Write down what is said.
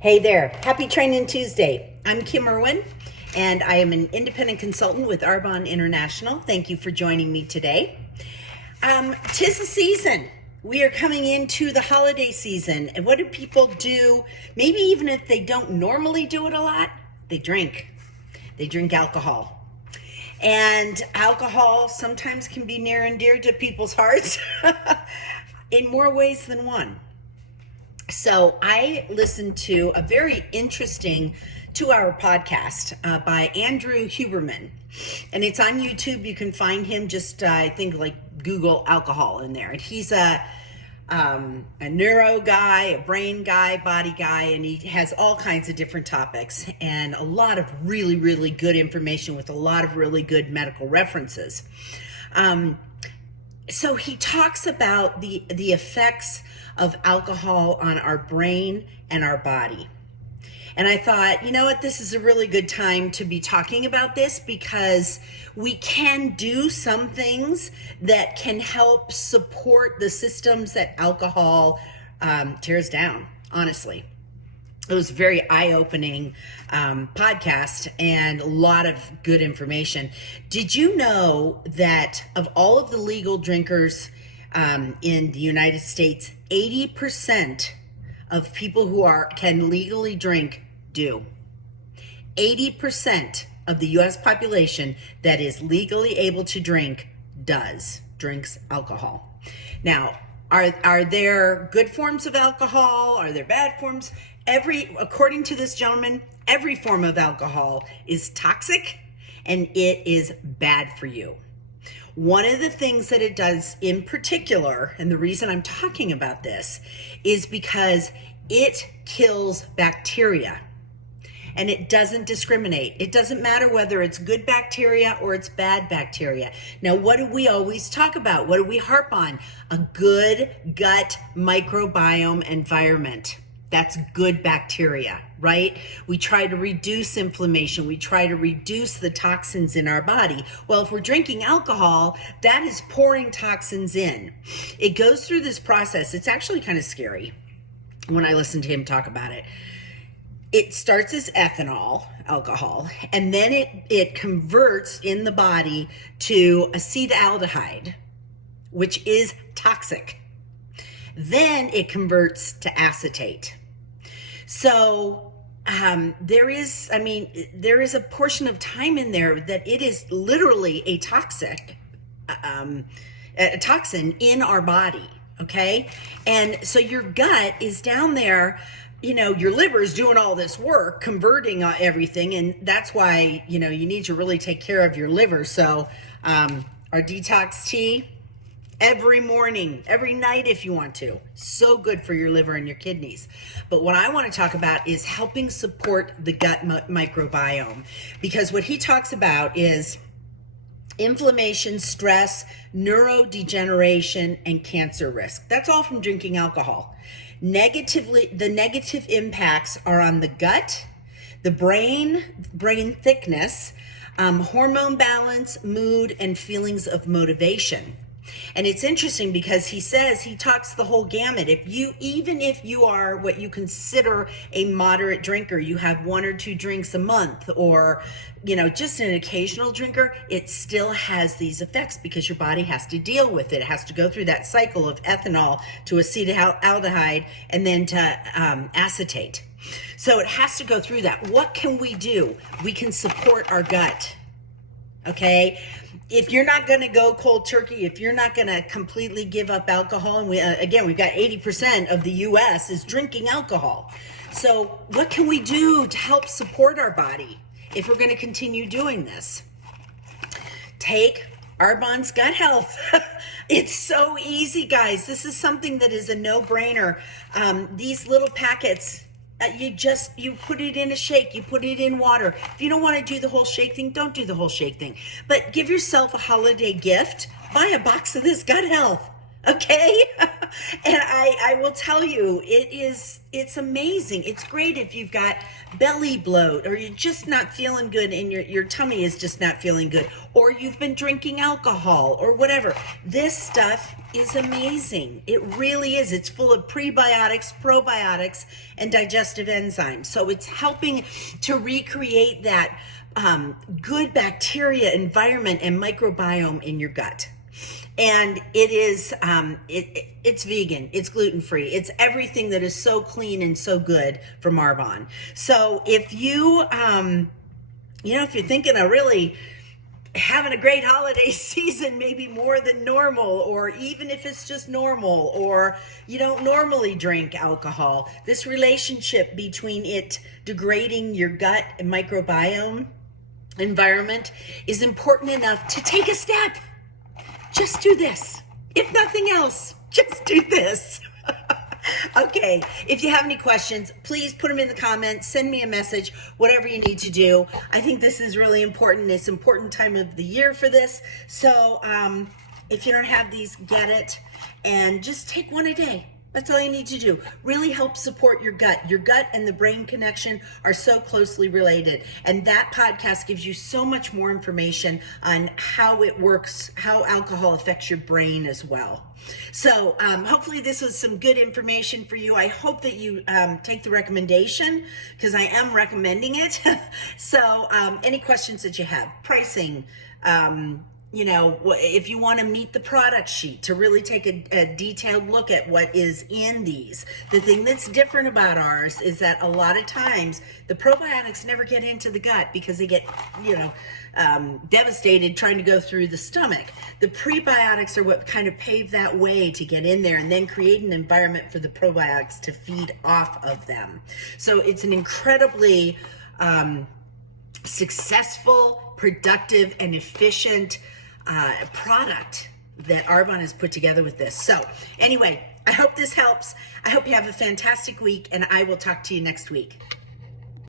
Hey there, happy Training Tuesday. I'm Kim Irwin, and I am an independent consultant with Arbonne International. Thank you for joining me today. 'Tis the season. We are coming into the holiday season, and what do people do? Maybe even if they don't normally do it a lot, they drink. They drink alcohol. And alcohol sometimes can be near and dear to people's hearts in more ways than one. So I listened to a very interesting 2-hour podcast by Andrew Huberman, and it's on YouTube. You can find him just, I think, like Google alcohol in there. And he's a neuro guy, a brain guy, body guy, and he has all kinds of different topics and a lot of really, really good information with a lot of really good medical references. So he talks about the effects of alcohol on our brain and our body. And I thought, you know what, this is a really good time to be talking about this because we can do some things that can help support the systems that alcohol tears down, honestly. It was a very eye-opening podcast and a lot of good information. Did you know that of all of the legal drinkers in the United States, 80% of people who can legally drink do? 80% of the U.S. population that is legally able to drink drinks alcohol. Now, are there good forms of alcohol? Are there bad forms? According to this gentleman, every form of alcohol is toxic and it is bad for you. One of the things that it does in particular, and the reason I'm talking about this, is because it kills bacteria. And it doesn't discriminate. It doesn't matter whether it's good bacteria or it's bad bacteria. Now, what do we always talk about? What do we harp on? A good gut microbiome environment. That's good bacteria, right? We try to reduce inflammation. We try to reduce the toxins in our body. Well, if we're drinking alcohol, that is pouring toxins in. It goes through this process. It's actually kind of scary when I listen to him talk about it. It starts as ethanol, alcohol, and then it converts in the body to acetaldehyde, which is toxic. Then it converts to acetate. So there is a portion of time in there that it is literally a toxin in our body, okay? And so your gut is down there. You know, your liver is doing all this work, converting everything, and that's why, you need to really take care of your liver. So our detox tea, every morning, every night if you want to. So good for your liver and your kidneys. But what I want to talk about is helping support the gut microbiome, because what he talks about is inflammation, stress, neurodegeneration, and cancer risk. That's all from drinking alcohol. The negative impacts are on the gut, the brain thickness, hormone balance, mood, and feelings of motivation. And it's interesting because he talks the whole gamut. Even if you are what you consider a moderate drinker, you have 1 or 2 drinks a month, or, just an occasional drinker, it still has these effects because your body has to deal with it. It has to go through that cycle of ethanol to acetaldehyde and then to acetate. So it has to go through that. What can we do? We can support our gut. Okay, if you're not going to go cold turkey, if you're not going to completely give up alcohol, and we've got 80% of the U.S. is drinking alcohol. So what can we do to help support our body if we're going to continue doing this? Take Arbonne's Gut Health. It's so easy, guys. This is something that is a no-brainer. These little packets, you put it in a shake, you put it in water. If you don't want to do the whole shake thing, don't do the whole shake thing. But give yourself a holiday gift. Buy a box of this Gut Health, okay? And I will tell you, it's amazing. It's great if you've got belly bloat, or you're just not feeling good and your tummy is just not feeling good, or you've been drinking alcohol or whatever. This stuff is amazing. It really is. It's full of prebiotics, probiotics, and digestive enzymes. So it's helping to recreate that good bacteria environment and microbiome in your gut. And it is it's vegan, it's gluten-free, it's everything that is so clean and so good from Arbonne. So if you if you're thinking of really having a great holiday season, maybe more than normal, or even if it's just normal, or you don't normally drink alcohol, this relationship between it degrading your gut and microbiome environment is important enough to take a step. Just do this. If nothing else, just do this. Okay, if you have any questions, please put them in the comments, send me a message, whatever you need to do. I think this is really important. It's an important time of the year for this. So if you don't have these, get it. And just take one a day. That's all you need to do. Really help support your gut. Your gut and the brain connection are so closely related. And that podcast gives you so much more information on how it works, how alcohol affects your brain as well. So hopefully this was some good information for you. I hope that you take the recommendation, because I am recommending it. So any questions that you have, pricing, if you want to meet the product sheet to really take a detailed look at what is in these. The thing that's different about ours is that a lot of times the probiotics never get into the gut because they get, devastated trying to go through the stomach. The prebiotics are what kind of pave that way to get in there and then create an environment for the probiotics to feed off of them. So it's an incredibly successful, productive, and efficient product that Arbonne has put together with this. So anyway, I hope this helps. I hope you have a fantastic week, and I will talk to you next week.